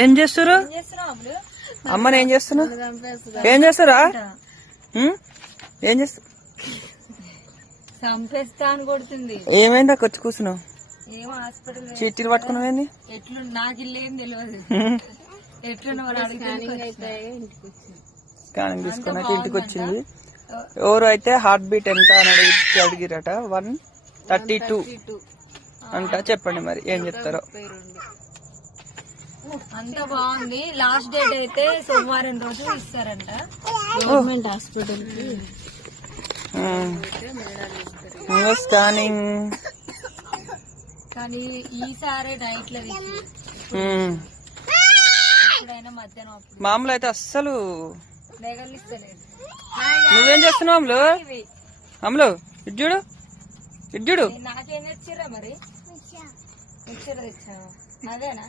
ఏం చేస్తురు? అమ్మని ఏం చేస్తున్నావు? ఏం చేస్తారా? ఏం చేస్తా? చంపేస్తా అని కొడుతుంది. ఏమైందా వచ్చి కూర్చున్నావు? ఏమో హాస్పిటల్ చీటీలు పట్టుకున్నావు? ఎట్లు నాకు ఇల్లు ఏం తెలియదు. స్కానింగ్ తీసుకున్నాక ఇంటికి వచ్చింది. ఎవరు అయితే హార్ట్ బీట్ ఎంత అని అడిగిరట. 132 అంట. చెప్పండి మరి ఏం చెప్తారో. అంత బాగుంది. లాస్ట్ డేట్ అయితే సోమవారం రోజు ఇస్తారంట గవర్నమెంట్ హాస్పిటల్ కి. స్కానింగ్ కానీ ఈసారి నైట్ లో ఎప్పుడైనా మధ్యాహ్నం అప్పుడు మామూలు అయితే అస్సలు మేఘాలు ఇస్తలేదు. నువ్వేం చేస్తున్నావు అమ్ములు? అమ్ములు ఇడ్జుడు ఇడ్జుడు నాకేం తెచ్చిరా మరి? తెచ్చా అదేనా?